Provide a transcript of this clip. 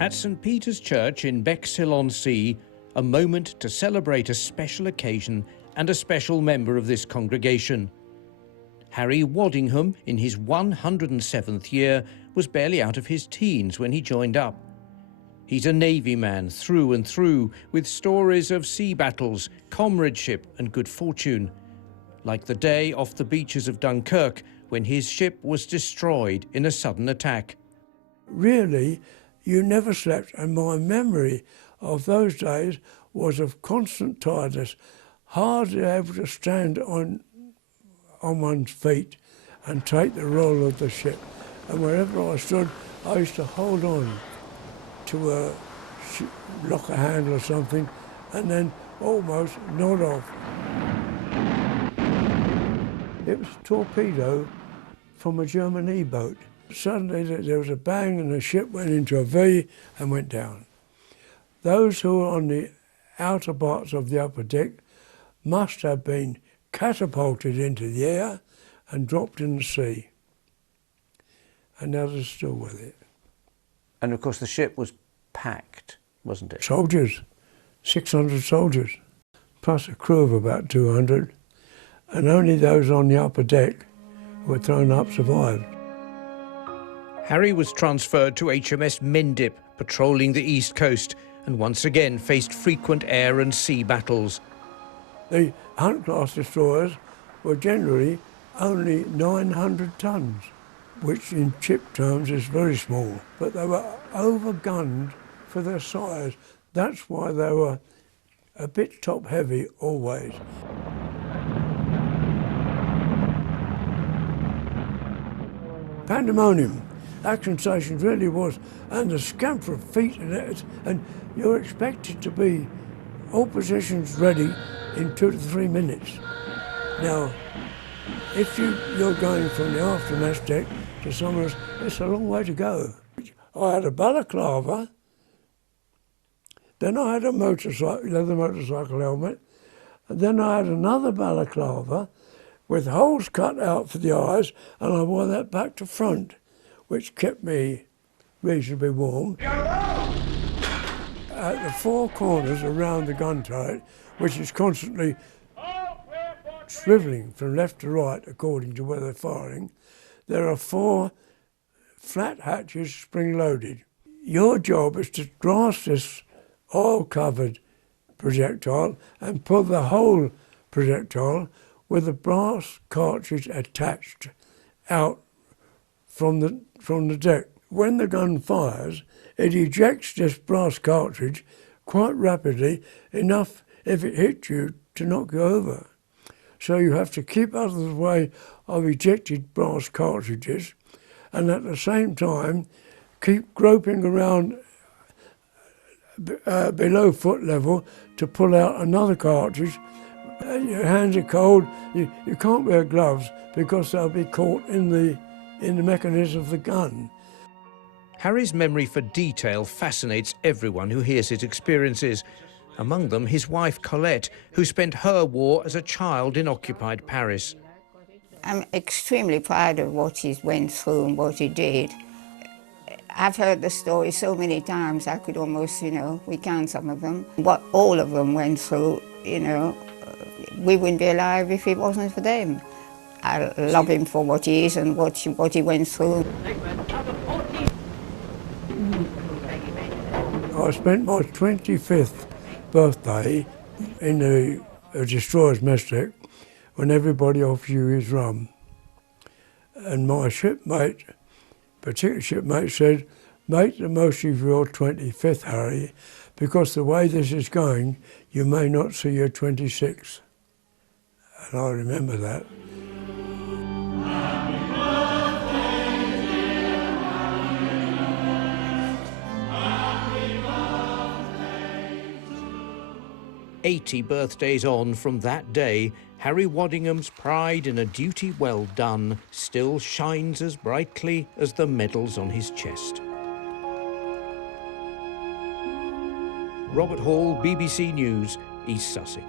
At St Peter's Church in Bexhill-on-Sea, a moment to celebrate a special occasion and a special member of this congregation. Harry Waddingham, in his 107th year, was barely out of his teens when he joined up. He's a Navy man through and through, with stories of sea battles, comradeship and good fortune. Like the day off the beaches of Dunkirk, when his ship was destroyed in a sudden attack. Really, you never slept, and my memory of those days was of constant tiredness, hardly able to stand on one's feet and take the roll of the ship. And wherever I stood, I used to hold on to a locker handle or something, and then almost nod off. It was a torpedo from a German E-boat. Suddenly there was a bang and the ship went into a V and went down. Those who were on the outer parts of the upper deck must have been catapulted into the air and dropped in the sea. And others still with it. And of course the ship was packed, wasn't it? Soldiers, 600 soldiers, plus a crew of about 200, and only those on the upper deck who were thrown up survived. Harry was transferred to HMS Mendip, patrolling the east coast, and once again faced frequent air and sea battles. The Hunt-class destroyers were generally only 900 tons, which in ship terms is very small, but they were overgunned for their size. That's why they were a bit top-heavy always. Pandemonium. Action stations really was, and the scamper of feet and you're expected to be all positions ready in 2 to 3 minutes. Now, if you're going from the aftermast deck to somewhere else, it's a long way to go. I had a balaclava, then I had a leather motorcycle helmet, and then I had another balaclava with holes cut out for the eyes, and I wore that back to front, which kept me reasonably warm. At the 4 corners around the gun turret, which is constantly swivelling from left to right according to where they're firing, there are 4 flat hatches spring-loaded. Your job is to grasp this oil-covered projectile and pull the whole projectile with a brass cartridge attached out from the deck. When the gun fires, it ejects this brass cartridge quite rapidly, enough if it hits you to knock you over. So you have to keep out of the way of ejected brass cartridges, and at the same time keep groping around below foot level to pull out another cartridge. Your hands are cold, you can't wear gloves because they'll be caught in the mechanism of the gun. Harry's memory for detail fascinates everyone who hears his experiences, among them his wife Colette, who spent her war as a child in occupied Paris. I'm extremely proud of what he went through and what he did. I've heard the story so many times I could almost, recount some of them. What all of them went through, we wouldn't be alive if it wasn't for them. I love him for what he is and what he went through. I spent my 25th birthday in the destroyer's mess deck when everybody offers you his rum. And my shipmate, particular shipmate, said, "Make the most of your 25th, Harry, because the way this is going, you may not see your 26th." And I remember that. 80 birthdays on from that day, Harry Waddingham's pride in a duty well done still shines as brightly as the medals on his chest. Robert Hall, BBC News, East Sussex.